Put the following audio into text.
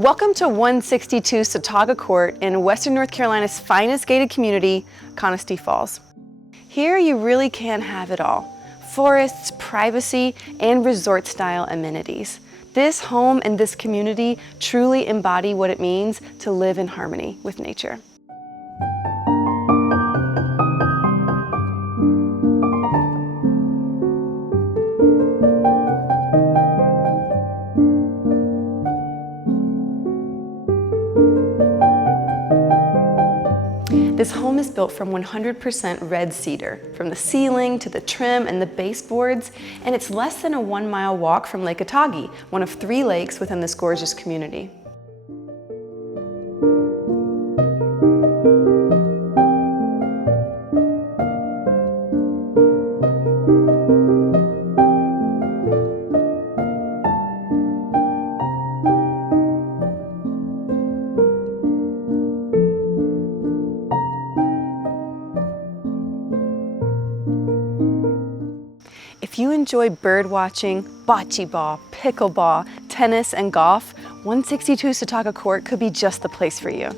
Welcome to 162 Tsataga Court in Western North Carolina's finest gated community, Connestee Falls. Here you really can have it all. Forests, privacy, and resort-style amenities. This home and this community truly embody what it means to live in harmony with nature. This home is built from 100% red cedar, from the ceiling to the trim and the baseboards, and it's less than a 1-mile walk from Lake Tsataga, one of 3 lakes within this gorgeous community. If you enjoy bird watching, bocce ball, pickleball, tennis, and golf, 162 Tsataga Court could be just the place for you.